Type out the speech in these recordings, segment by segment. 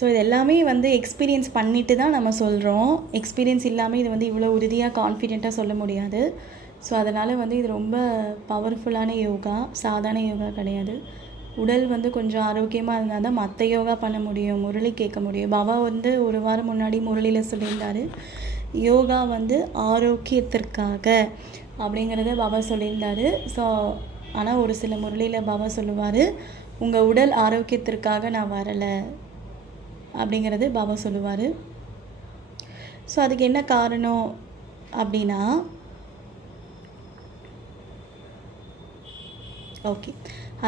So இது எல்லாமே வந்து எக்ஸ்பீரியன்ஸ் பண்ணிட்டு தான் நம்ம சொல்கிறோம். எக்ஸ்பீரியன்ஸ் இல்லாமல் இது வந்து இவ்வளோ உறுதியாக கான்ஃபிடென்ட்டாக சொல்ல முடியாது. ஸோ அதனால் வந்து இது ரொம்ப பவர்ஃபுல்லான யோகா, சாதாரண யோகா கிடையாது. உடல் வந்து கொஞ்சம் ஆரோக்கியமாக இருந்தால் தான் மற்ற யோகா பண்ண முடியும், முரளி கேட்க முடியும். பாபா வந்து ஒரு வாரம் முன்னாடி முரளியில் சொல்லியிருந்தார், யோகா வந்து ஆரோக்கியத்திற்காக அப்படிங்கிறத பாபா சொல்லியிருந்தார். ஸோ ஆனால் ஒரு சில முரளியில் பாபா சொல்லுவார், உங்கள் உடல் ஆரோக்கியத்திற்காக நான் வரலை அப்படிங்கிறது பாபா சொல்லுவார். ஸோ அதுக்கு என்ன காரணம் அப்படின்னா, ஓகே,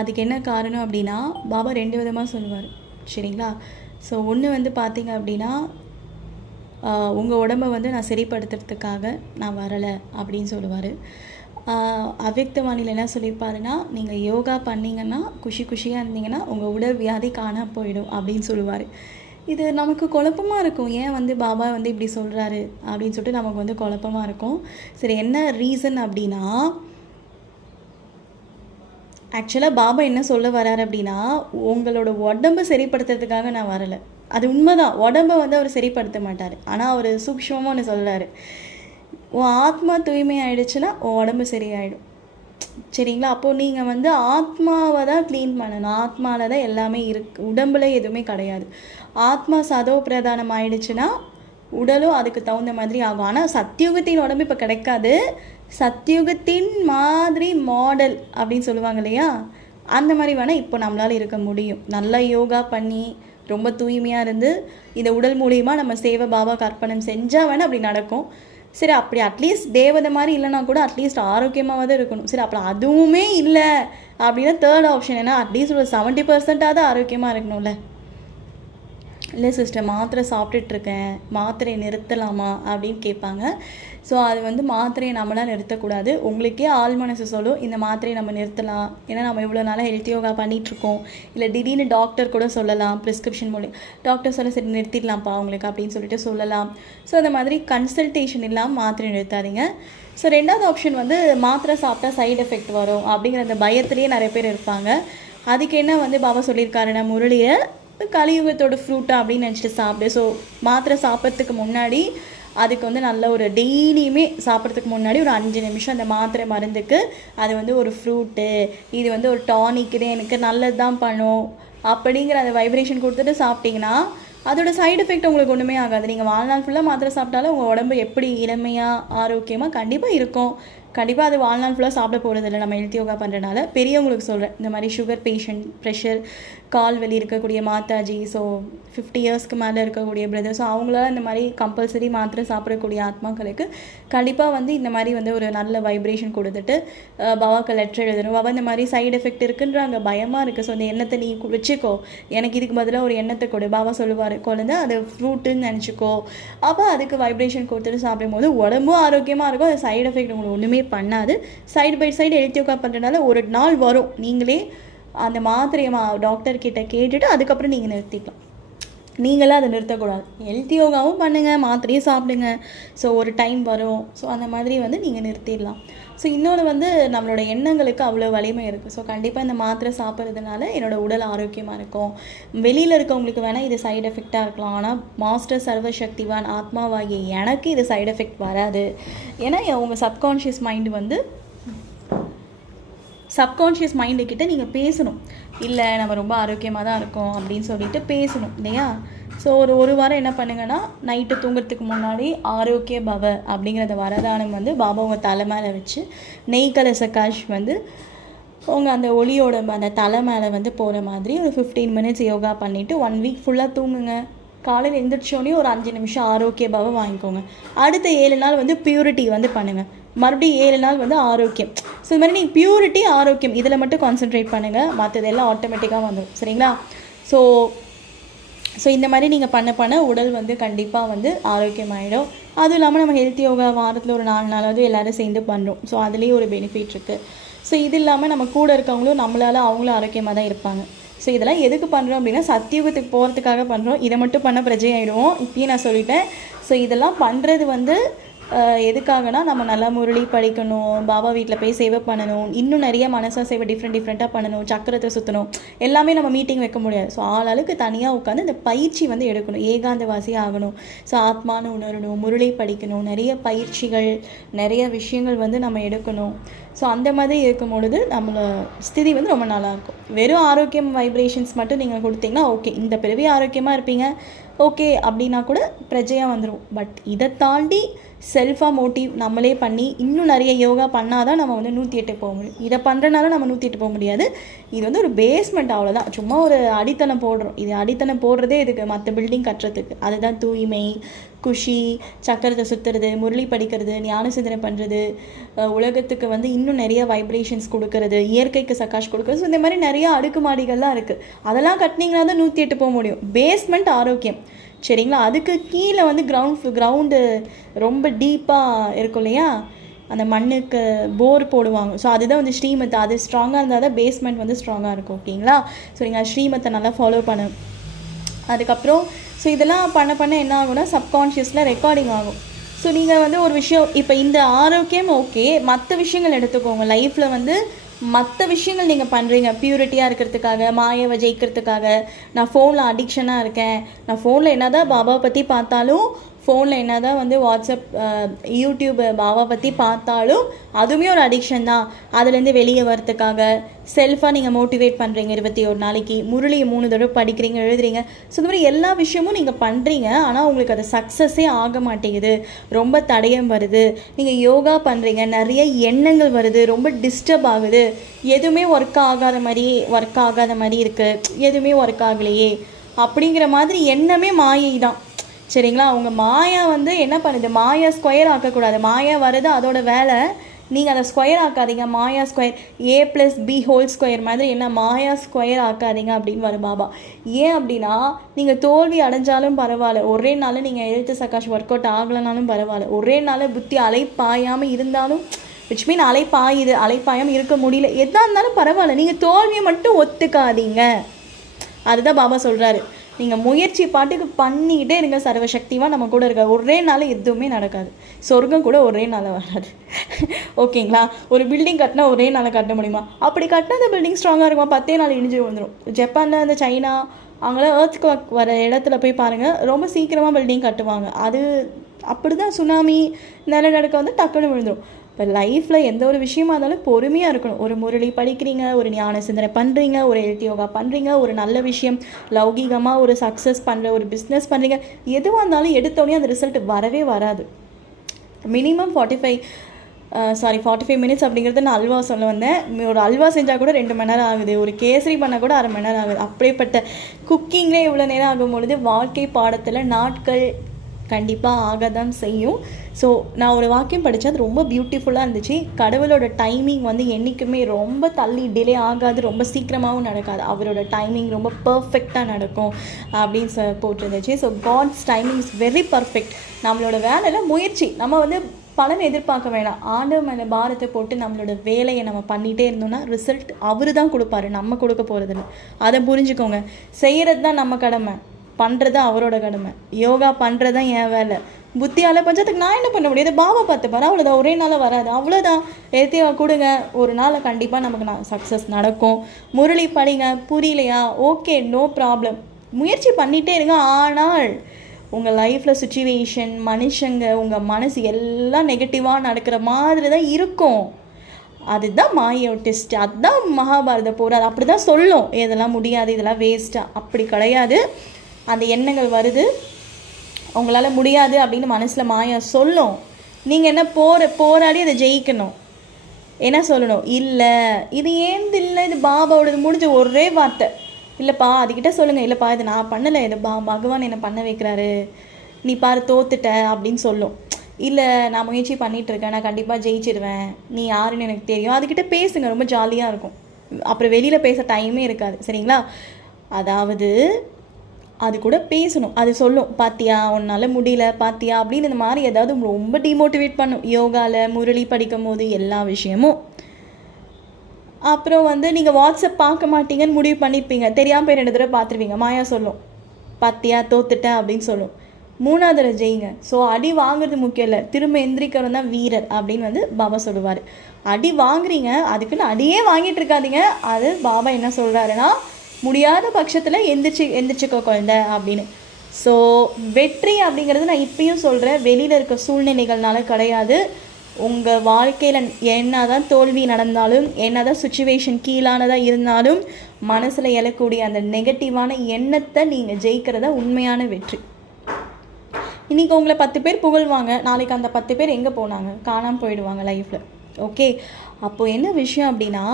அதுக்கு என்ன காரணம் அப்படின்னா பாபா 2 விதமாக சொல்லுவார், சரிங்களா? ஸோ ஒன்று வந்து பார்த்திங்க அப்படின்னா, உங்கள் உடம்பை வந்து நான் சரிப்படுத்துறதுக்காக நான் வரலை அப்படின்னு சொல்லுவார். அவ்யக்தவாணியில் என்ன சொல்லியிருப்பாருன்னா, நீங்கள் யோகா பண்ணிங்கன்னா, குஷியாக இருந்தீங்கன்னா உங்கள் உடல் வியாதி காண போயிடும் அப்படின்னு சொல்லுவார். இது நமக்கு குழப்பமாக இருக்கும், ஏன் வந்து பாபா வந்து இப்படி சொல்கிறாரு அப்படின்னு சொல்லிட்டு நமக்கு வந்து குழப்பமாக இருக்கும். சரி, என்ன ரீசன் அப்படின்னா, ஆக்சுவலாக பாபா என்ன சொல்ல வராரு அப்படின்னா, உங்களோட உடம்பை சரிப்படுத்துறதுக்காக நான் வரலை. அது உண்மைதான், உடம்பை வந்து அவர் சரிப்படுத்த மாட்டார். ஆனால் அவர் சூக்ஷ்மமாக ஒன்று சொல்கிறாரு, உன் ஆத்மா தூய்மை ஆகிடுச்சுன்னா உன் உடம்பு சரியாயிடும், சரிங்களா? அப்போது நீங்கள் வந்து ஆத்மாவை தான் க்ளீன் பண்ணணும். ஆத்மாவில் தான் எல்லாமே இருக்குது, உடம்புல எதுவுமே கிடையாது. ஆத்மா சதோ பிரதானம் ஆயிடுச்சுன்னா உடலும் அதுக்கு தகுந்த மாதிரி ஆகும். ஆனால் சத்தியுகத்தின் உடம்பு இப்போ கிடைக்காது. சத்தியுகத்தின் மாதிரி மாடல் அப்படின்னு சொல்லுவாங்க இல்லையா, அந்த மாதிரி வேணால் இப்போ நம்மளால் இருக்க முடியும். நல்லா யோகா பண்ணி ரொம்ப தூய்மையாக இருந்து இந்த உடல் மூலியமாக நம்ம சேவை பாபா அர்ப்பணம் செஞ்சால் வேணால் அப்படி நடக்கும். சரி, அப்படி அட்லீஸ்ட் தேவதை மாதிரி இல்லைனா கூட அட்லீஸ்ட் ஆரோக்கியமாக தான் இருக்கணும். சரி, அப்புறம் அதுவுமே இல்லை அப்படின்னா தேர்ட் ஆப்ஷன் என்ன, அட்லீஸ்ட் ஒரு 70% ஆரோக்கியமாக இருக்கணும்ல. இல்லை சிஸ்டர், மாத்திரை சாப்பிட்டுட்ருக்கேன், மாத்திரையை நிறுத்தலாமா அப்படின்னு கேட்பாங்க. ஸோ அது வந்து மாத்திரையை நம்மளால் நிறுத்தக்கூடாது. உங்களுக்கே ஆள் மனசு சொல்லும் இந்த மாத்திரையை நம்ம நிறுத்தலாம், ஏன்னா நம்ம இவ்வளோ நாளாக ஹெல்த் யோகா பண்ணிகிட்ருக்கோம். இல்லை திடீர்னு டாக்டர் கூட சொல்லலாம், ப்ரிஸ்கிரிப்ஷன் மூலம் டாக்டர் சொல்ல, சரி நிறுத்திடலாம்ப்பா உங்களுக்கு அப்படின்னு சொல்லிட்டு சொல்லலாம். ஸோ அந்த மாதிரி கன்சல்டேஷன் இல்லாமல் மாத்திரை நிறுத்தாதீங்க. ஸோ 2வது ஆப்ஷன் வந்து மாத்திரை சாப்பிட்டா சைடு எஃபெக்ட் வரும் அப்படிங்கிற அந்த பயத்துலேயே நிறைய பேர் இருப்பாங்க. அதுக்கு என்ன வந்து பாபா சொல்லியிருக்காருன்னா, முரளியை கலியுகத்தோட ஃப்ரூட்டா அப்படின்னு நினச்சிட்டு சாப்பிடு. ஸோ மாத்திரை சாப்பிட்றதுக்கு முன்னாடி அதுக்கு வந்து நல்ல ஒரு டெய்லியுமே சாப்பிட்றதுக்கு முன்னாடி ஒரு 5 நிமிஷம் அந்த மாத்திரை மருந்துக்கு அது வந்து ஒரு ஃப்ரூட்டு, இது வந்து ஒரு டானிக், இது எனக்கு நல்லது தான் பண்ணும் அப்படிங்கிற அந்த வைப்ரேஷன் கொடுத்துட்டு சாப்பிட்டிங்கன்னா அதோட சைடு எஃபெக்ட் உங்களுக்கு ஒன்றுமே ஆகாது. நீங்கள் வாழ்நாள் ஃபுல்லாக மாத்திரை சாப்பிட்டாலும் உங்கள் உடம்பு எப்படி இளமையாக ஆரோக்கியமாக கண்டிப்பாக இருக்கும். கண்டிப்பாக அது வாழ்நாள் ஃபுல்லாக சாப்பிட போகிறதில்ல. நம்ம ஹெல்த் யோகா பண்ணுறதுனால பெரியவங்களுக்கு சொல்கிறேன், இந்த மாதிரி சுகர் பேஷண்ட், ப்ரெஷர், கால் வலி இருக்கக்கூடிய மாதாஜி, ஸோ 50 இயர்ஸ்க்கு மேலே இருக்கக்கூடிய பிரதர்ஸ், ஸோ அவங்களால இந்த மாதிரி கம்பல்சரி மாத்திரை சாப்பிடக்கூடிய ஆத்மாக்களுக்கு கண்டிப்பாக வந்து இந்த மாதிரி வந்து ஒரு நல்ல வைப்ரேஷன் கொடுத்துட்டு பாபாவுக்கு லெட்டர் எழுதணும். பாபா இந்த மாதிரி சைடு எஃபெக்ட் இருக்குன்றாங்க, பயமாக இருக்குது, ஸோ அந்த எண்ணத்தை நீ வச்சுக்கோ, எனக்கு இதுக்கு பதிலாக ஒரு எண்ணத்தை கொடு. பாபா சொல்லுவார், குழந்தை அது ஃப்ரூட்டுன்னு நினச்சிக்கோ. அப்போ அதுக்கு வைப்ரேஷன் கொடுத்துட்டு சாப்பிடும்போது உடம்பும் ஆரோக்கியமாக இருக்கும், அது சைடு எஃபெக்ட் உங்களுக்கு ஒன்றுமே பண்ணாது. சைடு பை சைடு ஹெல்த் யோகா பண்ணுறதுனால ஒரு நாள் வரும், நீங்களே அந்த மாத்திரையை டாக்டர்கிட்ட கேட்டுட்டு அதுக்கப்புறம் நீங்கள் நிறுத்திக்கலாம். நீங்களாம் அதை நிறுத்தக்கூடாது. ஹெல்த் யோகாவும் பண்ணுங்கள், மாத்திரையும் சாப்பிடுங்க. ஸோ ஒரு டைம் வரும், ஸோ அந்த மாதிரி வந்து நீங்கள் நிறுத்திடலாம். ஸோ இன்னொன்று வந்து நம்மளோட எண்ணங்களுக்கு அவ்வளோ வலிமை இருக்குது. ஸோ கண்டிப்பாக இந்த மாத்திரை சாப்பிட்றதுனால என்னோடய உடல் ஆரோக்கியமாக இருக்கும். வெளியில் இருக்கவங்களுக்கு வேணால் இது சைடு எஃபெக்டாக இருக்கலாம், ஆனால் மாஸ்டர் சர்வசக்திவான் ஆத்மாவாகிய எனக்கு இது சைடு எஃபெக்ட் வராது. ஏன்னா உங்கள் சப்கான்ஷியஸ் மைண்டு வந்து சப்கான்ஷியஸ் மைண்டுக்கிட்ட நீங்கள் பேசணும், இல்லை நம்ம ரொம்ப ஆரோக்கியமாக தான் இருக்கோம் அப்படின்னு சொல்லிட்டு பேசணும் இல்லையா? ஸோ ஒரு வாரம் என்ன பண்ணுங்கன்னா, நைட்டு தூங்குறதுக்கு முன்னாடி ஆரோக்கிய பவ அப்படிங்கிறத வரதானம் வந்து பாபா உங்கள் தலை மேலே வச்சு நெய் கலச காஷ் வந்து உங்கள் அந்த ஒளியோட அந்த தலை மேலே வந்து போகிற மாதிரி ஒரு 15 மினிட்ஸ் யோகா பண்ணிவிட்டு 1 வீக் ஃபுல்லாக தூங்குங்க. காலையில் எழுந்திரிச்சோடனே ஒரு 5 நிமிஷம் ஆரோக்கிய பாவை வாங்கிக்கோங்க. அடுத்த 7 நாள் வந்து பியூரிட்டி வந்து பண்ணுங்கள். மறுபடியும் 7 நாள் வந்து ஆரோக்கியம். ஸோ இது மாதிரி நீங்கள் பியூரிட்டி, ஆரோக்கியம் இதில் மட்டும் கான்சென்ட்ரேட் பண்ணுங்கள், மற்றதெல்லாம் ஆட்டோமேட்டிக்காக வந்துடும், சரிங்களா? ஸோ இந்த மாதிரி நீங்கள் பண்ண உடல் வந்து கண்டிப்பாக வந்து ஆரோக்கியமாகிடும். அதுவும் இல்லாமல் நம்ம ஹெல்த் யோகா வாரத்தில் ஒரு 4 நாளாவது எல்லோரும் சேர்ந்து பண்ணுறோம். ஸோ அதுலேயே ஒரு பெனிஃபிட் இருக்குது. ஸோ இது இல்லாமல் நம்ம கூட இருக்கவங்களும் நம்மளால் அவங்களும் ஆரோக்கியமாக தான் இருப்பாங்க. ஸோ இதெல்லாம் எதுக்கு பண்ணுறோம் அப்படின்னா, சத்தியுகத்துக்கு போகிறதுக்காக பண்ணுறோம். இதை மட்டும் பண்ண பிரஜை ஆகிடுவோம், இப்பயும் நான் சொல்லிட்டேன். ஸோ இதெல்லாம் பண்ணுறது வந்து எதுக்காகனா நம்ம நல்லா முரளி படிக்கணும், பாபா வீட்டில் போய் சேவை பண்ணணும், இன்னும் நிறைய மனசா சேவை டிஃப்ரெண்ட்டாக பண்ணணும், சக்கரத்தை சுற்றணும், எல்லாமே நம்ம மீட்டிங் வைக்க முடியாது. ஸோ ஆளாளுக்கு தனியாக உட்காந்து இந்த பயிற்சி வந்து எடுக்கணும், ஏகாந்தவாசி ஆகணும். ஸோ ஆத்மானு உணரணும், முரளி படிக்கணும், நிறைய பயிற்சிகள் நிறைய விஷயங்கள் வந்து நம்ம எடுக்கணும். ஸோ அந்த மாதிரி இருக்கும் பொழுது நம்மளோட ஸ்திதி வந்து ரொம்ப நல்லாயிருக்கும். வெறும் ஆரோக்கியம் வைப்ரேஷன்ஸ் மட்டும் நீங்கள் கொடுத்தீங்கன்னா ஓகே, இந்த பிறவி ஆரோக்கியமாக இருப்பீங்க ஓகே அப்படின்னா கூட பிரஜையாக வந்துடும். பட் இதை தாண்டி செல்ஃபாக மோட்டிவ் நம்மளே பண்ணி இன்னும் நிறைய யோகா பண்ணால் தான் நம்ம வந்து 108 போக முடியும். இதை பண்ணுறனால நம்ம 108 போக முடியாது. இது வந்து ஒரு பேஸ்மெண்ட், அவ்வளோதான். சும்மா ஒரு அடித்தளம் போடுறோம். இது அடித்தளம் போடுறதே இதுக்கு, மற்ற பில்டிங் கட்டுறதுக்கு. அதுதான் தூய்மை, குஷி, சக்கரத்தை சுற்றுறது, முரளி படிக்கிறது, ஞான சிந்தனை பண்ணுறது, உலகத்துக்கு வந்து இன்னும் நிறைய வைப்ரேஷன்ஸ் கொடுக்கறது, இயற்கைக்கு சக்காஷ் கொடுக்குறது. ஸோ இந்த மாதிரி நிறைய அடுக்குமாடிகள்லாம் இருக்குது. அதெல்லாம் கட்டினீங்கன்னா தான் 108 போக முடியும். பேஸ்மெண்ட் ஆரோக்கியம், சரிங்களா? அதுக்கு கீழே வந்து கிரவுண்டு ரொம்ப டீப்பாக இருக்கும் இல்லையா, அந்த மண்ணுக்கு போர் போடுவாங்க. ஸோ அதுதான் வந்து ஸ்ரீமத்தை. அது ஸ்ட்ராங்காக இருந்தால் தான் பேஸ்மெண்ட் வந்து ஸ்ட்ராங்காக இருக்கும், ஓகேங்களா? ஸோ நீங்கள் ஸ்ரீமத்தை நல்லா ஃபாலோ பண்ணணும். அதுக்கப்புறம் ஸோ இதெல்லாம் பண்ண என்ன ஆகும்னா சப்கான்ஷியஸில் ரெக்கார்டிங் ஆகும். ஸோ நீங்கள் வந்து ஒரு விஷயம், இப்போ இந்த ஆரோக்கியம் ஓகே, மற்ற விஷயங்கள் எடுத்துக்கோங்க. லைஃப்பில் வந்து மற்ற விஷயங்கள் நீங்கள் பண்ணுறீங்க பியூரிட்டியாக இருக்கிறதுக்காக, மாயாவை ஜெயிக்கிறதுக்காக. நான் ஃபோனில் அடிக்ஷனாக இருக்கேன், நான் ஃபோனில் என்ன தான் பாபாவை பற்றி பார்த்தாலும், ஃபோனில் என்ன தான் வந்து வாட்ஸ்அப், யூடியூப் பாபா பற்றி பார்த்தாலும் அதுவுமே ஒரு அடிக்ஷன் தான். அதுலேருந்து வெளியே வரத்துக்காக செல்ஃபாக நீங்கள் மோட்டிவேட் பண்ணுறீங்க. 21 நாளைக்கு முரளியை 3 தடவை படிக்கிறீங்க, எழுதுறீங்க. ஸோ இந்த மாதிரி எல்லா விஷயமும் நீங்கள் பண்ணுறீங்க. ஆனால் உங்களுக்கு அது சக்ஸஸே ஆக மாட்டேங்குது, ரொம்ப தடயம் வருது. நீங்கள் யோகா பண்ணுறீங்க, நிறைய எண்ணங்கள் வருது, ரொம்ப டிஸ்டர்ப் ஆகுது, எதுவுமே ஒர்க் ஆகாத மாதிரி இருக்குது, எதுவுமே ஒர்க் ஆகலையே அப்படிங்கிற மாதிரி எண்ணமே மாயை தான், சரிங்களா? அவங்க மாயா வந்து என்ன பண்ணுது, மாயா ஸ்கொயர் ஆக்கக்கூடாது. மாயா வருது, அதோட வேலை. நீங்கள் அதை ஸ்கொயர் ஆக்காதீங்க. மாயா ஸ்கொயர் A+B² மாதிரி என்ன மாயா ஸ்கொயர் ஆக்காதீங்க அப்படின்னு வரும் பாபா. ஏன் அப்படின்னா, நீங்கள் தோல்வி அடைஞ்சாலும் பரவாயில்ல, ஒரே நாள் நீங்கள் எழுத்து சக்காஷ் ஒர்க் அவுட் ஆகலைனாலும் பரவாயில்ல, ஒரே நாள் புத்தி அலைப்பாயாமல் இருந்தாலும், விச் மீன் அலைப்பாயாமல் இருக்க முடியல, எதாக இருந்தாலும் பரவாயில்ல, நீங்கள் தோல்வியை மட்டும் ஒத்துக்காதீங்க. அதுதான் பாபா சொல்கிறாரு. நீங்கள் முயற்சி பாட்டுக்கு பண்ணிக்கிட்டே இருங்க. சர்வசக்திவாக நம்ம கூட இருக்க. ஒரே நாள் எதுவுமே நடக்காது. சொர்க்கம் கூட ஒரே நாள் வராது, ஓகேங்களா? ஒரு பில்டிங் கட்டினா ஒரே நாள் கட்ட முடியுமா? அப்படி கட்டினா அந்த பில்டிங் ஸ்ட்ராங்காக இருக்குமா? 10 நாள் இடிஞ்சு வந்துடும். ஜப்பானில் அந்த சைனா அவங்களாம் எர்த்குவேக் வர இடத்துல போய் பாருங்கள், ரொம்ப சீக்கிரமாக பில்டிங் கட்டுவாங்க. அது அப்படி தான். சுனாமி நிலநடுக்க வந்து டக்குன்னு விழுந்துடும். இப்போ லைஃப்பில் எந்த ஒரு விஷயமா இருந்தாலும் பொறுமையாக இருக்கணும். ஒரு முரளி படிக்கிறீங்க, ஒரு ஞான சிந்தனை பண்ணுறீங்க, ஒரு ஹெல்த் யோகா பண்ணுறீங்க, ஒரு நல்ல விஷயம் லௌகீகமாக ஒரு சக்ஸஸ் பண்ணுற ஒரு பிஸ்னஸ் பண்ணுறீங்க, எதுவாக இருந்தாலும் எடுத்தோடனே அந்த ரிசல்ட் வரவே வராது. மினிமம் 45 மினிட்ஸ் அப்படிங்கிறது நான் அல்வா சொல்ல வந்தேன். ஒரு அல்வா செஞ்சால் கூட 2 மணி நேரம் ஆகுது, ஒரு கேசரி பண்ணால் கூட 1/2 மணி நேரம் ஆகுது. அப்படிப்பட்ட குக்கிங்லேயே இவ்வளோ நேரம் ஆகும் பொழுது வாழ்க்கை பாடத்தில் நாட்கள் கண்டிப்பாக ஆக தான் செய்யும். ஸோ நான் ஒரு வாக்கியம் படித்தேன், அது ரொம்ப பியூட்டிஃபுல்லாக இருந்துச்சு. கடவுளோட டைமிங் வந்து என்றைக்குமே ரொம்ப தள்ளி டிலே ஆகாது, ரொம்ப சீக்கிரமாகவும் நடக்காது. அவரோட டைமிங் ரொம்ப பர்ஃபெக்டாக நடக்கும் அப்படின்னு போட்டிருந்துச்சு. So God's timing is very perfect. நம்மளோட வேலையில் முயற்சி, நம்ம வந்து பலன் எதிர்பார்க்க வேணாம். ஆண்டவர் மேலே பாரத்தை போட்டு நம்மளோட வேலையை நம்ம பண்ணிகிட்டே இருந்தோம்னா ரிசல்ட் அவர் தான் கொடுப்பாரு, நம்ம கொடுக்க போகிறதில்ல. அதை புரிஞ்சுக்கோங்க. செய்கிறது தான் நம்ம கடமை, பண்ணுறது அவரோட கடமை. யோகா பண்ணுறது தான் என் வேலை. புத்தியால் பஞ்சத்துக்கு நான் என்ன பண்ண முடியாது? பாபா பார்த்துப்பாரு, அவ்வளோதான். ஒரே நாள் வராது, அவ்வளோதான். எழுத்தியா கொடுங்க, ஒரு நாள் கண்டிப்பாக நமக்கு சக்ஸஸ் நடக்கும். முரளி படிங்க, புரியலையா? ஓகே, நோ ப்ராப்ளம், முயற்சி பண்ணிகிட்டே இருங்க. ஆனால் உங்கள் லைஃப்பில் சுச்சுவேஷன், மனுஷங்க, உங்கள் மனசு எல்லாம் நெகட்டிவாக நடக்கிற மாதிரி தான் இருக்கும். அதுதான் மாயோட டெஸ்ட், அதுதான் மகாபாரத போர். அது அப்படி தான் சொல்லும், இதெல்லாம் முடியாது, இதெல்லாம் வேஸ்ட்டாக. அப்படி கிடையாது. அந்த எண்ணங்கள் வருது, உங்களால் முடியாது அப்படின்னு மனசில் மாயா சொல்லும். நீங்கள் என்ன போராடி அதை ஜெயிக்கணும். என்ன சொல்லணும்? இல்லை, இது ஏந்து இல்லை, இது பாபாவோடது, முடிஞ்ச ஒரே வார்த்தை. இல்லைப்பா, அதுக்கிட்ட சொல்லுங்கள், இல்லைப்பா இது நான் பண்ணலை, இது பகவான் என்னை பண்ண வைக்கிறாரு, நீ பாரு தோத்துட்ட அப்படின்னு சொல்லும். இல்லை, நான் முயற்சி பண்ணிகிட்ருக்கேன், நான் கண்டிப்பாக ஜெயிச்சிடுவேன், நீ யாருன்னு எனக்கு தெரியும். அதுக்கிட்ட பேசுங்க, ரொம்ப ஜாலியாக இருக்கும். அப்புறம் வெளியில் பேச டைமே இருக்காது, சரிங்களா? அதாவது அது கூட பேசணும். அது சொல்லும், பாத்தியா உன்னால் முடியல, பாத்தியா அப்படின்னு இந்த மாதிரி ஏதாவது ரொம்ப டிமோட்டிவேட் பண்ணும். யோகாவில் முரளி படிக்கும் போது எல்லா விஷயமும். அப்புறம் வந்து நீங்கள் வாட்ஸ்அப் பார்க்க மாட்டீங்கன்னு முடிவு பண்ணியிருப்பீங்க, தெரியாமல் போய் 2 தடவை பார்த்துருவீங்க. மாயா சொல்லும், பாத்தியா தோத்துட்டேன் அப்படின்னு சொல்லும். 3வது தடவை ஜெயிங்க. ஸோ அடி வாங்குறது முக்கியம் இல்லை, திரும்ப எந்திரிக்கிறவன் தான் வீரர் அப்படின்னு வந்து பாபா சொல்லுவார். அடி வாங்குறீங்க, அதுக்குன்னு அடியே வாங்கிட்டு இருக்காதீங்க. அது பாபா என்ன சொல்கிறாருன்னா, முடியாத பட்சத்தில் எந்திரிச்சிக்கோ குழந்தை அப்படின்னு. ஸோ வெற்றி அப்படிங்கிறது நான் இப்பயும் சொல்கிறேன், வெளியில் இருக்க சூழ்நிலைகள்னால கிடையாது. உங்கள் வாழ்க்கையில் என்ன தான் தோல்வி நடந்தாலும், என்ன தான் சுச்சுவேஷன் கீழானதாக இருந்தாலும், மனசில் எழக்கூடிய அந்த நெகட்டிவான எண்ணத்தை நீங்கள் ஜெயிக்கிறதா உண்மையான வெற்றி. இன்றைக்கி உங்களை 10 பேர் புகழ்வாங்க, நாளைக்கு அந்த 10 பேர் எங்கே போனாங்க, காணாமல் போயிடுவாங்க லைஃப்பில். ஓகே, அப்போது என்ன விஷயம் அப்படின்னா,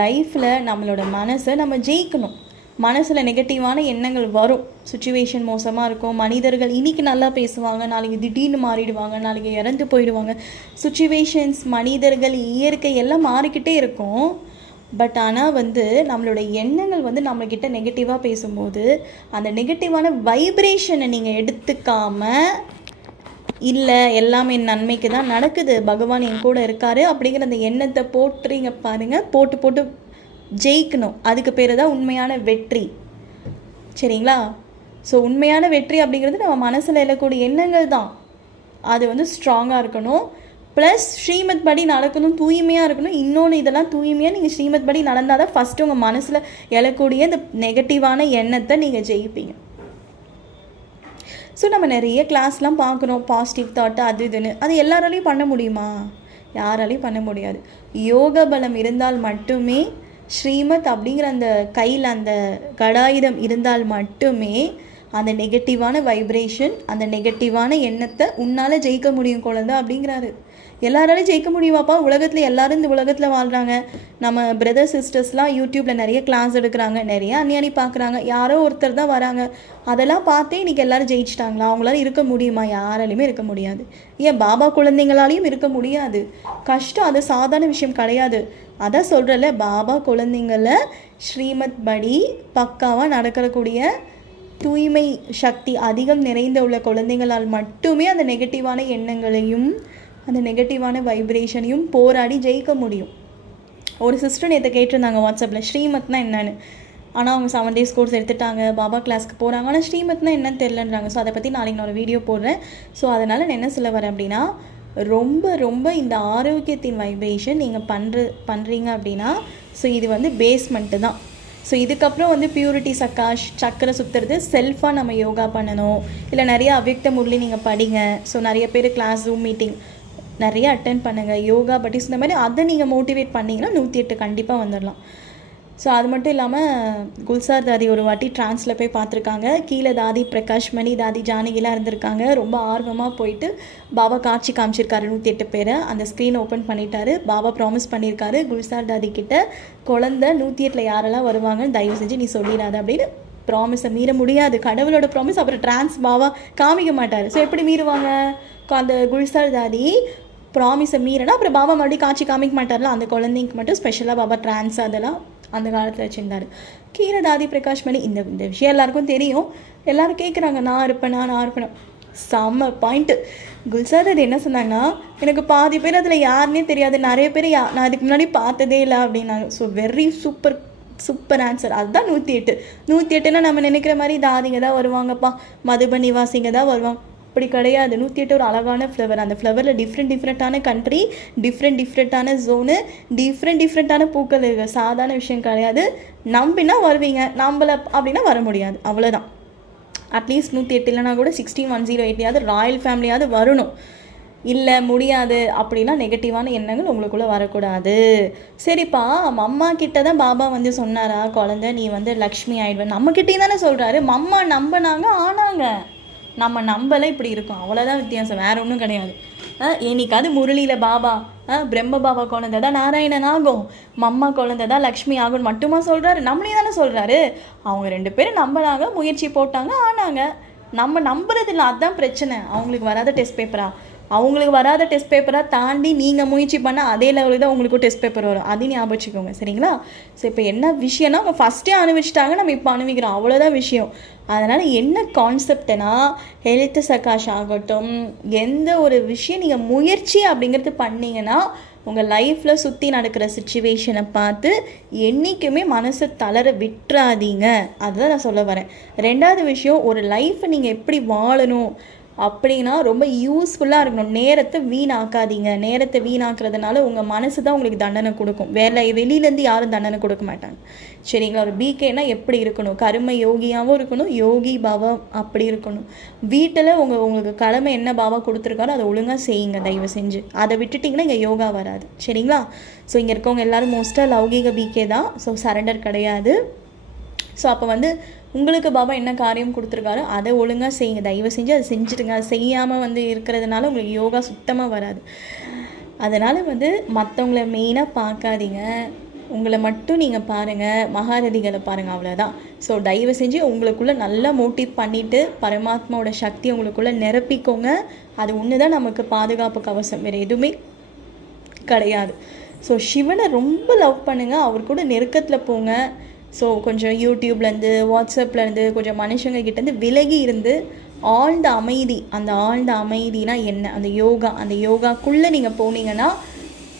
லைஃப்பில் நம்மளோட மனசை நம்ம ஜெயிக்கணும். மனசில் நெகட்டிவான எண்ணங்கள் வரும், சுச்சுவேஷன் மோசமாக இருக்கும், மனிதர்கள் இன்றைக்கி நல்லா பேசுவாங்க, நாளைக்கு திடீர்னு மாறிடுவாங்க, நாளைக்கு இறந்து போயிடுவாங்க. சுச்சுவேஷன்ஸ், மனிதர்கள், இயற்கை எல்லாம் மாறிக்கிட்டே இருக்கும். பட் ஆனால் வந்து நம்மளோட எண்ணங்கள் வந்து நம்மக்கிட்ட நெகட்டிவாக பேசும்போது அந்த நெகட்டிவான வைப்ரேஷனை நீங்கள் எடுத்துக்காமல், இல்லை எல்லாமே என் நன்மைக்கு தான் நடக்குது, பகவான் என் கூட இருக்காரு அப்படிங்கிற அந்த எண்ணத்தை போட்டுறீங்க பாருங்கள், போட்டு ஜெயிக்கணும். அதுக்கு பேர் தான் உண்மையான வெற்றி. சரிங்களா? ஸோ உண்மையான வெற்றி அப்படிங்கிறது நம்ம மனசில் எழக்கூடிய எண்ணங்கள் தான். அது வந்து ஸ்ட்ராங்காக இருக்கணும், ப்ளஸ் ஸ்ரீமத் படி நடக்கணும், தூய்மையாக இருக்கணும். இன்னொன்று, இதெல்லாம் தூய்மையாக நீங்கள் ஸ்ரீமத் படி நடந்தால் தான் ஃபஸ்ட்டு உங்கள் மனசில் எழக்கூடிய இந்த நெகட்டிவான எண்ணத்தை நீங்கள் ஜெயிப்பீங்க. ஸோ நம்ம நிறைய கிளாஸ்லாம் பார்க்குறோம், பாசிட்டிவ் தாட்டு அது இதுன்னு. அது எல்லாராலையும் பண்ண முடியுமா? யாராலையும் பண்ண முடியாது. யோக பலம் இருந்தால் மட்டுமே, ஸ்ரீமத் அப்படிங்கிற அந்த கையில் அந்த கடாயுதம் இருந்தால் மட்டுமே அந்த நெகட்டிவான வைப்ரேஷன், அந்த நெகட்டிவான எண்ணத்தை உன்னால் ஜெயிக்க முடியும் குழந்தை அப்படிங்கிறாரு. எல்லாராலையும் ஜெயிக்க முடியுமாப்பா? உலகத்தில் எல்லாரும் இந்த உலகத்தில் வாழ்கிறாங்க. நம்ம பிரதர் சிஸ்டர்ஸ்லாம் யூடியூப்பில் நிறைய கிளாஸ் எடுக்கிறாங்க, நிறைய அந்நியானி பார்க்குறாங்க, யாரோ ஒருத்தர் தான் வராங்க. அதெல்லாம் பார்த்தே இன்றைக்கி எல்லோரும் ஜெயிச்சிட்டாங்களா? அவங்களால இருக்க முடியுமா? யாராலையுமே இருக்க முடியாது. ஏன் பாபா குழந்தைங்களாலையும் இருக்க முடியாது. கஷ்டம், அது சாதாரண விஷயம் கிடையாது. அதான் சொல்கிறல, பாபா குழந்தைங்கள ஸ்ரீமத் படி பக்காவாக நடக்கக்கூடிய தூய்மை சக்தி அதிகம் நிறைந்த உள்ள குழந்தைங்களால் மட்டுமே அந்த நெகட்டிவான எண்ணங்களையும் அந்த நெகட்டிவான வைப்ரேஷனையும் போராடி ஜெயிக்க முடியும். ஒரு சிஸ்டர் நேற்று கேட்டிருந்தாங்க வாட்ஸ்அப்பில், ஸ்ரீமத்னா என்னன்னு. ஆனால் அவங்க 7 days கோர்ஸ் எடுத்துட்டாங்க, பாபா கிளாஸ்க்கு போகிறாங்க, ஆனால் ஸ்ரீமத்னா என்னன்னு தெரிலன்றாங்க. ஸோ அதை பற்றி நாளைக்கு நான் ஒரு வீடியோ போடுறேன். ஸோ அதனால் நான் என்ன சொல்ல வரேன் அப்படின்னா, ரொம்ப இந்த ஆரோக்கியத்தின் வைப்ரேஷன் நீங்கள் பண்ணுறீங்க அப்படின்னா, ஸோ இது வந்து பேஸ்மெண்ட்டு தான். ஸோ இதுக்கப்புறம் வந்து பியூரிட்டி சக்காஷ் சக்கரை சுற்றுறது செல்ஃபாக நம்ம யோகா பண்ணணும். இல்லை நிறைய அவ்யக்த முரளி நீங்கள் படிங்க. ஸோ நிறைய பேர் கிளாஸ், ஜூம் மீட்டிங் நிறைய அட்டென்ட் பண்ணுங்கள், யோகா பட்டிஸ் இந்த மாதிரி அதை நீங்கள் மோட்டிவேட் பண்ணிங்கன்னா 108 கண்டிப்பாக வந்துடலாம். ஸோ அது மட்டும் இல்லாமல் குல்சார் தாதி ஒரு வாட்டி ட்ரான்ஸில் போய் பார்த்துருக்காங்க. கீழே தாதி பிரகாஷ்மணி, தாதி ஜானகிலாம் இருந்திருக்காங்க. ரொம்ப ஆர்வமாக போயிட்டு பாபா காட்சி காமிச்சிருக்காரு 108 பேரை. அந்த ஸ்க்ரீன் ஓப்பன் பண்ணிட்டாரு. பாபா ப்ராமிஸ் பண்ணியிருக்காரு குல்சார் தாதி கிட்ட, குழந்தை 108 யாரெல்லாம் வருவாங்கன்னு தயவு செஞ்சு நீ சொல்லிடாத அப்படின்னு. ப்ராமிஸை மீற முடியாது, கடவுளோட ப்ராமிஸ். அப்புறம் ட்ரான்ஸ் பாபா காமிக்க மாட்டார். ஸோ எப்படி மீறுவாங்க? அந்த குல்சார் தாதி ப்ராமிஸை மீறினா அப்புறம் பாபா மறுபடியும் காட்சி காமிக்க மாட்டார்ல. அந்த குழந்தைக்கு மட்டும் ஸ்பெஷலாக பாபா ட்ரான்ஸ் அதெல்லாம் அந்த காலத்தில் வச்சுருந்தார். கீழே தாதி பிரகாஷ்மணி இந்த விஷயம் எல்லாருக்கும் தெரியும். எல்லோரும் கேட்குறாங்க, நான் இருப்பேன். செம்ம பாயிண்ட்டு. குல்சார் அது என்ன சொன்னாங்கன்னா, எனக்கு பாதி பேர் அதில் யாருன்னே தெரியாது, நிறைய பேர் நான் அதுக்கு முன்னாடி பார்த்ததே இல்லை அப்படின்னாங்க. So very super answer. அதுதான் 108. நம்ம நினைக்கிற மாதிரி தாதிங்க தான் வருவாங்கப்பா, மதுபன் நிவாசிங்க தான் வருவாங்க, அப்படி கிடையாது. 108 ஒரு அழகான ஃப்ளவர். அந்த ஃப்ளவரில் டிஃப்ரெண்ட்டான கண்ட்ரி, டிஃப்ரெண்ட்டான ஜோனு, டிஃப்ரெண்ட்டான பூக்கள் இருக்குது. சாதாரண விஷயம் கிடையாது. நம்பினா வருவீங்க, நம்பலை அப்படின்னா வர முடியாது, அவ்வளோதான். அட்லீஸ்ட் 108 இல்லைனா கூட 16108 ராயல் ஃபேமிலியாவது வரணும். இல்லை முடியாது அப்படின்னா நெகட்டிவான எண்ணங்கள் உங்களுக்குள்ளே வரக்கூடாது. சரிப்பா, மம்மா கிட்ட தான் பாபா வந்து சொன்னாரா, குழந்தை நீ வந்து லக்ஷ்மி ஆயிடுவேன், நம்மக்கிட்டே தானே சொல்கிறாரு. மம்மா நம்பினாங்க, ஆனாங்க. நம்ம நம்பலை, இப்படி இருக்கும், அவ்வளோதான் வித்தியாசம், வேறு ஒன்றும் கிடையாது. என்னைக்காவது முரளியில் பாபா பிரம்ம பாபா குழந்தை தான் நாராயணன் ஆகும், மம்மா குழந்தை தான் லக்ஷ்மி ஆகும்னு மட்டுமா சொல்கிறாரு? நம்மளே தானே சொல்கிறாரு. அவங்க 2 பேரும் நம்பினாங்க, முயற்சி போட்டாங்க, ஆனாங்க. நம்ம நம்புறது இல்லை, அதுதான் பிரச்சனை. அவங்களுக்கு வராத டெஸ்ட் பேப்பராக தாண்டி நீங்கள் முயற்சி பண்ணால் அதே லெவலுக்கு தான் உங்களுக்கும் டெஸ்ட் பேப்பர் வரும். அதையும் ஞாபகம் வச்சுக்கோங்க, சரிங்களா? ஸோ இப்போ என்ன விஷயம்னா, அவங்க ஃபஸ்ட்டே அனுபவிச்சிட்டாங்க, நம்ம இப்போ அனுபவிக்கிறோம், அவ்வளோதான் விஷயம். அதனால் என்ன கான்செப்ட்னா, ஹெல்த் சக்காஷ் ஆகட்டும், எந்த ஒரு விஷயம் நீங்கள் முயற்சி அப்படிங்கிறது பண்ணிங்கன்னா உங்கள் லைஃப்பில் சுற்றி நடக்கிற சிச்சுவேஷனை பார்த்து என்றைக்குமே மனசை தளர விட்டுறாதீங்க. அதுதான் நான் சொல்ல வரேன். 2வது விஷயம், ஒரு லைஃப்பை நீங்கள் எப்படி வாழணும் அப்படின்னா ரொம்ப யூஸ்ஃபுல்லாக இருக்கணும். நேரத்தை வீணாக்காதீங்க. நேரத்தை வீணாக்குறதுனால உங்கள் மனசு தான் உங்களுக்கு தண்டனை கொடுக்கும். வெளியிலேருந்து யாரும் தண்டனை கொடுக்க மாட்டாங்க. சரிங்களா? ஒரு பிகேனா எப்படி இருக்கணும்? கர்ம யோகியாகவும் இருக்கணும், யோகி பாவா அப்படி இருக்கணும். வீட்டில் உங்களுக்கு கடமை என்ன பாவா கொடுத்துருக்காரோ அதை ஒழுங்காக செய்யுங்க தயவு செஞ்சு. அதை விட்டுட்டிங்கன்னா இங்கே யோகா வராது. சரிங்களா? ஸோ இங்கே இருக்கவங்க எல்லோரும் மோஸ்ட்டாக லௌகீக பிகே தான். ஸோ சரண்டர் கிடையாது. ஸோ அப்போ உங்களுக்கு பாபா என்ன காரியம் கொடுத்துருக்காரோ அதை ஒழுங்காக செய்யுங்க தயவு செஞ்சு. அதை செஞ்சுட்டுங்க. அது செய்யாமல் இருக்கிறதுனால உங்களுக்கு யோகா சுத்தமாக வராது. அதனால் மற்றவங்கள மெயினாக பார்க்காதீங்க, உங்களை மட்டும் நீங்கள் பாருங்கள், மகாரதிகளை பாருங்கள், அவ்வளோதான். ஸோ தயவு செஞ்சு உங்களுக்குள்ளே நல்லா மோட்டிவ் பண்ணிவிட்டு பரமாத்மாவோட சக்தி உங்களுக்குள்ளே நிரப்பிக்கோங்க. அது ஒன்று தான் நமக்கு பாதுகாப்பு கவசம், வேறு எதுவுமே கிடையாது. ஸோ சிவனை ரொம்ப லவ் பண்ணுங்கள், அவர் கூட நெருக்கத்தில் போங்க. ஸோ கொஞ்சம் யூடியூப்லேருந்து வாட்ஸ்அப்லேருந்து கொஞ்சம் மனுஷங்க கிட்டேருந்து விலகி இருந்து ஆழ்ந்த அமைதி, அந்த ஆழ்ந்த அமைதினா என்ன, அந்த யோகாக்குள்ளே நீங்கள் போனீங்கன்னா,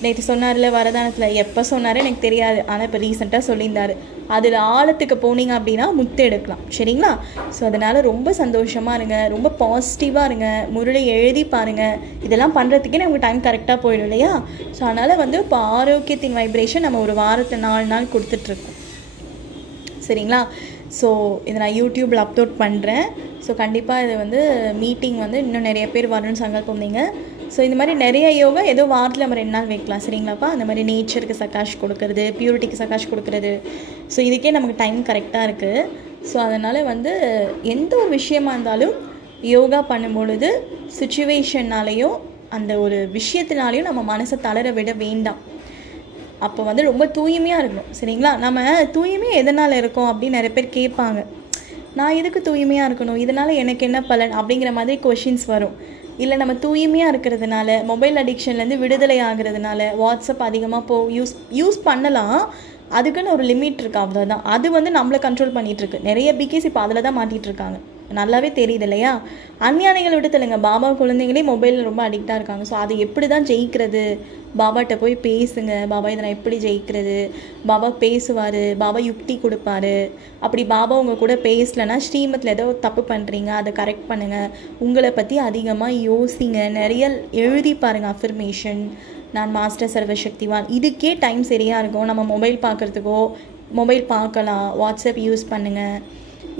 நேற்று சொன்னார்ல வரதானத்தில், எப்போ சொன்னார் எனக்கு தெரியாது, ஆனால் இப்போ ரீசெண்டாக சொல்லியிருந்தார், அதில் ஆழத்துக்கு போனீங்க அப்படின்னா முத்து எடுக்கலாம். சரிங்களா? ஸோ அதனால் ரொம்ப சந்தோஷமாக இருங்க, ரொம்ப பாசிட்டிவாக இருங்க, முரளி எழுதி பாருங்கள். இதெல்லாம் பண்ணுறதுக்கே நமக்கு டைம் கரெக்டாக போயிடும் இல்லையா? ஸோ அதனால் இப்போ ஆரோக்கியத்தின் வைப்ரேஷன் நம்ம ஒரு வாரத்தை 4 நாள் கொடுத்துட்ருக்கோம். சரிங்களா? ஸோ இதை நான் யூடியூப்பில் அப்லோட் பண்ணுறேன். ஸோ கண்டிப்பாக இது மீட்டிங் இன்னும் நிறைய பேர் வரணும்னு சங்கல்பம் நீங்கள். ஸோ இந்த மாதிரி நிறைய யோகா ஏதோ வாரத்தில் நம்ம 2 நாள் வைக்கலாம். சரிங்களாப்பா? அந்த மாதிரி நேச்சருக்கு சகாஷ் கொடுக்கறது, பியூரிட்டிக்கு சகாஷ் கொடுக்கறது, ஸோ இதுக்கே நமக்கு டைம் கரெக்டாக இருக்குது. ஸோ அதனால் எந்த ஒரு விஷயமா இருந்தாலும் யோகா பண்ணும்பொழுது சுச்சுவேஷன்னாலேயும் அந்த ஒரு விஷயத்தினாலேயும் நம்ம மனசை தளர விட வேண்டாம். அப்போ ரொம்ப தூய்மையாக இருக்கணும். சரிங்களா? நம்ம தூய்மையாக எதனால் இருக்கோம் அப்படின்னு நிறைய பேர் கேட்பாங்க. நான் எதுக்கு தூய்மையாக இருக்கணும், இதனால் எனக்கு என்ன பலன் அப்படிங்கிற மாதிரி கொஷின்ஸ் வரும். இல்லை நம்ம தூய்மையாக இருக்கிறதுனால, மொபைல் அடிக்ஷன்லேருந்து விடுதலை ஆகிறதுனால, வாட்ஸ்அப் அதிகமாக யூஸ் பண்ணலாம், அதுக்குன்னு ஒரு லிமிட் இருக்குது, அவ்வளோதான். அது நம்மளை கண்ட்ரோல் பண்ணிகிட்ருக்கு. நிறைய பிகேஸ் இப்போ அதில் தான் மாட்டிகிட்ருக்காங்க. நல்லாவே தெரியுது இல்லையா? அஞ்ஞானிகளை விட்டு தெலுங்க பாபா குழந்தைங்களே மொபைலில் ரொம்ப அடிக்டாக இருக்காங்க. ஸோ அதை எப்படி தான் ஜெயிக்கிறது? பாபாட்ட போய் பேசுங்க, பாபா இதை நான் எப்படி ஜெயிக்கிறது? பாபா பேசுவார், பாபா யுக்தி கொடுப்பாரு. அப்படி பாபா உங்கள் கூட பேசலைன்னா ஸ்ரீமத்தில் ஏதோ தப்பு பண்ணுறீங்க, அதை கரெக்ட் பண்ணுங்கள். உங்களை பற்றி அதிகமாக யோசிங்க, நிறைய எழுதி பாருங்கள் அஃபர்மேஷன், நான் மாஸ்டர் சர்வசக்திவான். இதுக்கே டைம் சரியாக இருக்கும். நம்ம மொபைல் பார்க்குறதுக்கோ, மொபைல் பார்க்கலாம், வாட்ஸ்அப் யூஸ் பண்ணுங்கள்,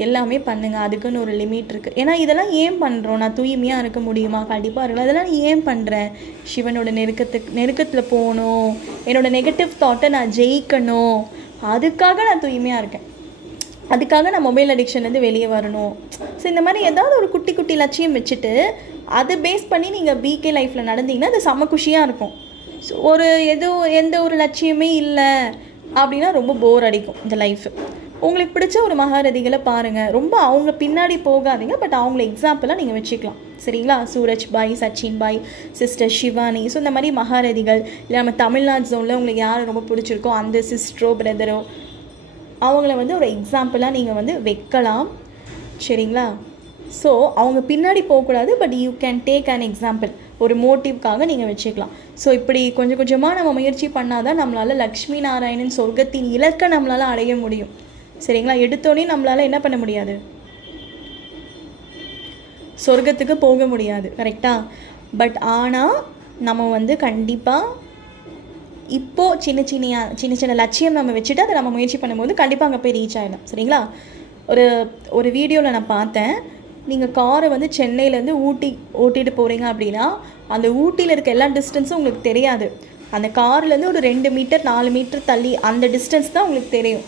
எல்லாமே பண்ணுங்கள். அதுக்குன்னு ஒரு லிமிட் இருக்குது. ஏன்னா இதெல்லாம் ஏன் பண்ணுறோம்? நான் தூய்மையாக இருக்க முடியுமா? கண்டிப்பாக இருக்கலாம். இதெல்லாம் ஏன் பண்ணுறேன்? சிவனோட நெருக்கத்தில் போகணும், என்னோடய நெகட்டிவ் தாட்டை நான் ஜெயிக்கணும், அதுக்காக நான் தூய்மையாக இருக்கேன், அதுக்காக நான் மொபைல் அடிக்ஷன்லேருந்து வெளியே வரணும். ஸோ இந்த மாதிரி ஏதாவது ஒரு குட்டி குட்டி லட்சியம் வச்சுட்டு அதை பேஸ் பண்ணி நீங்கள் பிகே லைஃப்பில் நடந்தீங்கன்னா அது செம்ம குஷியாக இருக்கும். ஸோ எந்த ஒரு லட்சியமே இல்லை அப்படின்னா ரொம்ப போர் அடிக்கும் இந்த லைஃபு. உங்களுக்கு பிடிச்ச ஒரு மகாரதிகளை பாருங்கள், ரொம்ப அவங்க பின்னாடி போகாதீங்க, பட் அவங்கள எக்ஸாம்பிளாக நீங்கள் வச்சுக்கலாம். சரிங்களா? சூரஜ் பாய், சச்சின் பாய், சிஸ்டர் சிவானி, ஸோ இந்த மாதிரி மகாரதிகள். இல்லை நம்ம தமிழ்நாடு ஜோனில் உங்களுக்கு யார் ரொம்ப பிடிச்சிருக்கோ அந்த சிஸ்டரோ பிரதரோ அவங்கள ஒரு எக்ஸாம்பிளாக நீங்கள் வைக்கலாம். சரிங்களா? ஸோ அவங்க பின்னாடி போகக்கூடாது, but you can take an example, ஒரு மோட்டிவ்காக நீங்கள் வச்சுக்கலாம். ஸோ இப்படி கொஞ்சம் கொஞ்சமாக நம்ம முயற்சி பண்ணால் தான் நம்மளால் லக்ஷ்மி நாராயணன் சொர்க்கத்தின் இலக்கை நம்மளால் அடைய முடியும். சரிங்களா? எடுத்தோடனே நம்மளால் என்ன பண்ண முடியாது, சொர்க்கத்துக்கு போக முடியாது. கரெக்டாக? பட் ஆனால் நம்ம கண்டிப்பாக இப்போது சின்ன சின்ன லட்சியம் நம்ம வச்சுட்டு அதை நம்ம முயற்சி பண்ணும்போது கண்டிப்பாக அங்கே போய் ரீச் ஆகிடும். சரிங்களா? ஒரு வீடியோவில் நான் பார்த்தேன், நீங்கள் காரை சென்னையிலேருந்து ஊட்டி ஓட்டிகிட்டு போகிறீங்க அப்படின்னா அந்த ஊட்டியில் இருக்க எல்லா டிஸ்டன்ஸும் உங்களுக்கு தெரியாது. அந்த கார்லேருந்து ஒரு 2 மீட்டர் 4 மீட்டர் தள்ளி அந்த டிஸ்டன்ஸ் தான் உங்களுக்கு தெரியும்.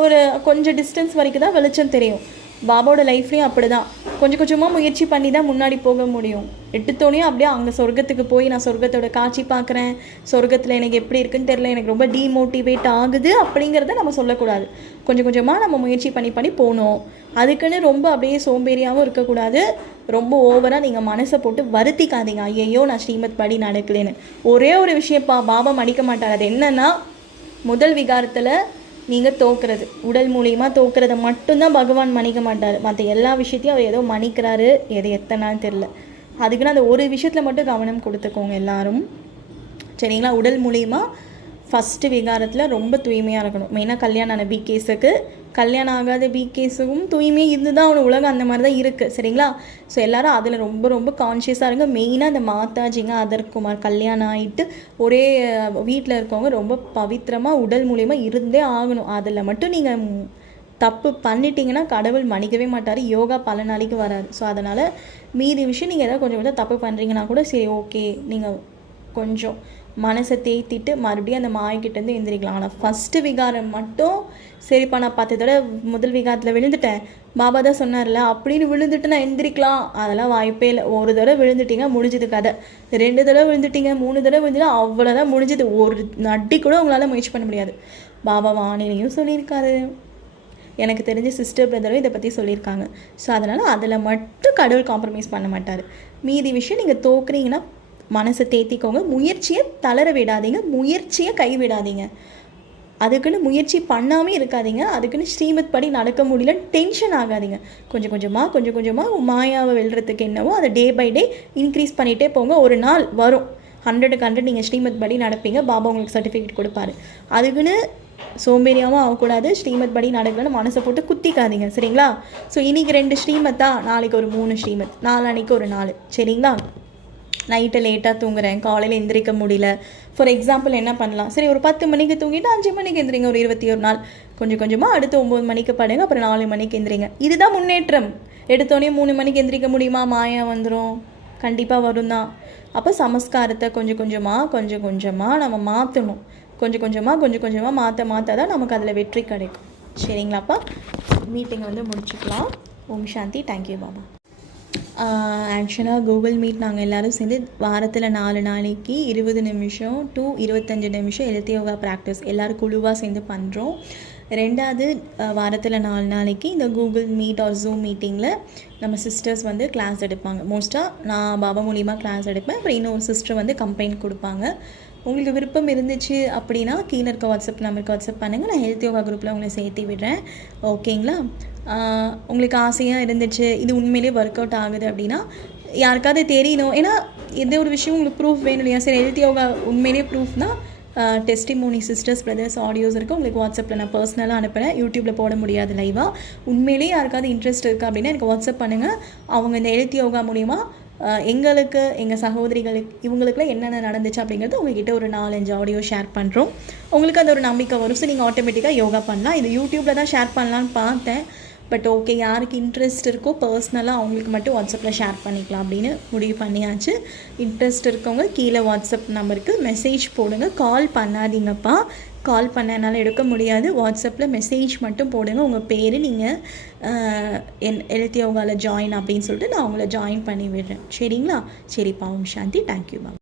ஒரு கொஞ்சம் டிஸ்டன்ஸ் வரைக்கும் தான் வெளிச்சம் தெரியும். பாபாவோட லைஃப்லேயும் அப்படி தான், கொஞ்சம் கொஞ்சமாக முயற்சி பண்ணி தான் முன்னாடி போக முடியும். எடுத்தோடனே அப்படியே அங்கே சொர்க்கத்துக்கு போய் நான் சொர்க்கத்தோட காட்சி பார்க்குறேன், சொர்க்கத்தில் எனக்கு எப்படி இருக்குன்னு தெரியல, எனக்கு ரொம்ப டீமோட்டிவேட் ஆகுது அப்படிங்கிறத நம்ம சொல்லக்கூடாது. கொஞ்சம் கொஞ்சமாக நம்ம முயற்சி பண்ணி போகணும். அதுக்குன்னு ரொம்ப அப்படியே சோம்பேறியாகவும் இருக்கக்கூடாது, ரொம்ப ஓவராக நீங்கள் மனசை போட்டு வருத்திக்காதீங்க, ஐயையோ நான் ஸ்ரீமத் படி நடக்கலேன்னு. ஒரே ஒரு விஷயப்பா பாபா மன்னிக்க மாட்டார். அது என்னென்னா, முதல் விகாரத்தில் நீங்கள் தோக்குறது, உடல் மூலியமாக தோக்குறத மட்டும்தான் பகவான் மன்னிக்க மாட்டார். மற்ற எல்லா விஷயத்தையும் அவர் ஏதோ மன்னிக்கிறாரு, எத்தனை நாள் தெரில. அதுக்குன்னு அந்த ஒரு விஷயத்தில் மட்டும் கவனம் கொடுத்துக்கோங்க எல்லாரும். சரிங்களா? உடல் மூலியமாக ஃபஸ்ட்டு விகாரத்தில் ரொம்ப தூய்மையாக இருக்கணும். மெயினாக கல்யாணம் ஆன பிகேஸுக்கு கல்யாணம் ஆகாத பிகேஸும் தூய்மை இருந்து தான் அவனோட உலகம் அந்த மாதிரி தான் இருக்குது. சரிங்களா? ஸோ எல்லோரும் அதில் ரொம்ப ரொம்ப கான்ஷியஸாக இருங்க. மெயினாக அந்த மாதாஜிங்க அதர்குமார் கல்யாணம் ஆகிட்டு ஒரே வீட்டில் இருக்கவங்க ரொம்ப பவித்திரமாக உடல் மூலிமா இருந்தே ஆகணும். அதில் மட்டும் நீங்கள் தப்பு பண்ணிட்டீங்கன்னா கடவுள் மன்னிக்கவே மாட்டார். யோகா பல நாளைக்கு வராது. ஸோ அதனால் மீதி விஷயம் நீங்கள் ஏதாவது கொஞ்சம் கொஞ்சம் தப்பு பண்ணுறீங்கன்னா கூட சரி ஓகே, நீங்கள் கொஞ்சம் மனசை தேத்திட்டு மறுபடியும் அந்த மாய்கிட்டேருந்து எந்திரிக்கலாம். ஆனால் ஃபஸ்ட்டு விகாரம் மட்டும் சரிப்பா, நான் 10 தடவை முதல் விகாரத்தில் விழுந்துட்டேன், பாபா தான் சொன்னார்ல அப்படின்னு விழுந்துட்டு நான் எந்திரிக்கலாம், அதெல்லாம் வாய்ப்பே இல்லை. ஒரு தடவை விழுந்துட்டீங்க முடிஞ்சது கதை. 2 தடவை விழுந்துட்டீங்க, 3 தடவை விழுந்துட்டா அவ்வளோதான் முடிஞ்சது. ஒரு நட்டி கூட உங்களால் முயற்சி பண்ண முடியாது. பாபா வானிலையும் சொல்லியிருக்காரு, எனக்கு தெரிஞ்ச சிஸ்டர் பிரதரும் இதை பற்றி சொல்லியிருக்காங்க. ஸோ அதனால் அதில் மட்டும் கடவுள் காம்ப்ரமைஸ் பண்ண மாட்டார். மீதி விஷயம் நீங்கள் தோக்குறீங்கன்னா மனசை தேத்திக்கோங்க. முயற்சியை தளர விடாதீங்க, முயற்சியை கைவிடாதீங்க. அதுக்குன்னு முயற்சி பண்ணாமல் இருக்காதீங்க. அதுக்குன்னு ஸ்ரீமத் படி நடக்க முடியல டென்ஷன் ஆகாதீங்க. கொஞ்சம் கொஞ்சமாக மாயாவை வெல்றதுக்கு என்னவோ அதை டே பை டே இன்க்ரீஸ் பண்ணிகிட்டே போங்க. ஒரு நாள் வரும் 100க்கு 100 நீங்கள் ஸ்ரீமத் படி நடப்பீங்க. பாபா உங்களுக்கு சர்டிஃபிகேட் கொடுப்பாரு. அதுக்குன்னு சோம்பேறியாகவும் ஆகக்கூடாது. ஸ்ரீமத் படி நடக்கலன்னு மனசை போட்டு குத்திக்காதீங்க. சரிங்களா? ஸோ இன்றைக்கி 2 ஸ்ரீமத்தா, நாளைக்கு ஒரு 3 ஸ்ரீமத், நாளான்னைக்கு ஒரு 4. சரிங்களா? நைட்டு லேட்டாக தூங்குறேன், காலையில் எந்திரிக்க முடியல. ஃபார் எக்ஸாம்பிள் என்ன பண்ணலாம்? சரி, ஒரு 10 மணிக்கு தூங்கிட்டு 5 மணிக்கு எந்திரிங்க. ஒரு 21 நாள் கொஞ்சமாக அடுத்து 9 மணிக்கு படுங்க, அப்புறம் 4 மணிக்கு எந்திரிங்க. இதுதான் முன்னேற்றம். எடுத்தோடனே 3 மணிக்கு எந்திரிக்க முடியுமா? மாயா வந்துடும், கண்டிப்பாக வரும் தான். அப்போ சமஸ்காரத்தை கொஞ்சம் கொஞ்சமாக நம்ம மாற்றணும். கொஞ்சம் கொஞ்சமாக மாற்ற தான் நமக்கு அதில் வெற்றி கிடைக்கும். சரிங்களாப்பா? மீட்டிங் முடிச்சுக்கலாம். ஓம் சாந்தி. தேங்க்யூ பாபா. ஆக்சுவலாக கூகுள் மீட் நாங்கள் எல்லோரும் சேர்ந்து வாரத்தில் 4 நாளைக்கு 20 நிமிஷம் to 25 நிமிஷம் ஹெல்த் யோகா ப்ராக்டிஸ் எல்லோரும் குழுவாக சேர்ந்து பண்ணுறோம். 2வது வாரத்தில் 4 நாளைக்கு இந்த கூகுள் மீட் ஆர் ஜூம் மீட்டிங்கில் நம்ம சிஸ்டர்ஸ் கிளாஸ் எடுப்பாங்க. மோஸ்ட்டாக நான் பாபா மூலிமா கிளாஸ் எடுப்பேன். அப்புறம் இன்னொரு சிஸ்டர் கம்பெயின் கொடுப்பாங்க. உங்களுக்கு விருப்பம் இருந்துச்சு அப்படின்னா கீழே இருக்க வாட்ஸ்அப் நம்பருக்கு வாட்ஸ்அப் பண்ணுங்கள். நான் ஹெல்த் யோகா குரூப்பில் உங்களை சேர்த்து விடுறேன். ஓகேங்களா? உங்களுக்கு ஆசையாக இருந்துச்சு, இது உண்மையிலேயே ஒர்க் அவுட் ஆகுது அப்படின்னா யாருக்காவது தெரியணும். ஏன்னா எந்த ஒரு விஷயம் உங்களுக்கு ப்ரூஃப் வேணும் இல்லையா? சரி, ஹெல்த் யோகா உண்மையிலேயே ப்ரூஃப்னால் டெஸ்டிமோனி சிஸ்டர்ஸ் பிரதர்ஸ் ஆடியோஸ் இருக்குது. உங்களுக்கு வாட்ஸ்அப்பில் நான் பர்சனலாக அனுப்புகிறேன். யூடியூப்பில் போட முடியாது லைவாக. உண்மையிலேயே யாருக்காவது இன்ட்ரெஸ்ட் இருக்குது அப்படின்னா எனக்கு வாட்ஸ்அப் பண்ணுங்கள். அவங்க இந்த ஹெல்த் யோகா மூலிமா எங்களுக்கு, எங்கள் சகோதரிகளுக்கு, இவங்களுக்குலாம் என்னென்ன நடந்துச்சு அப்படிங்கிறது உங்ககிட்ட ஒரு 4-5 ஆடியோ ஷேர் பண்ணுறோம். உங்களுக்கு அந்த ஒரு நம்பிக்கை வரும். ஸோ நீங்கள் ஆட்டோமேட்டிக்காக யோகா பண்ணலாம். இது யூடியூப்பில் தான் ஷேர் பண்ணலான்னு பார்த்தேன். பட் ஓகே, யாருக்கு இன்ட்ரெஸ்ட் இருக்கோ பர்சனலாக அவங்களுக்கு மட்டும் வாட்ஸ்அப்பில் ஷேர் பண்ணிக்கலாம் அப்படின்னு முடிவு பண்ணியாச்சு. இன்ட்ரெஸ்ட் இருக்கவங்க கீழே வாட்ஸ்அப் நம்பருக்கு மெசேஜ் போடுங்க. கால் பண்ணாதீங்கப்பா. கால் பண்ணனால எடுக்க முடியாது. வாட்ஸ்அப்பில் மெசேஜ் மட்டும் போடுங்க. உங்கள் பேர், நீங்கள் ஹெல்த் யோகாவில் ஜாயின் அப்படின்னு சொல்லிட்டு நான் உங்களை ஜாயின் பண்ணி விடுறேன். சரிங்களா? சரிப்பா. ஓம் சாந்தி. தேங்க்யூ பாபா.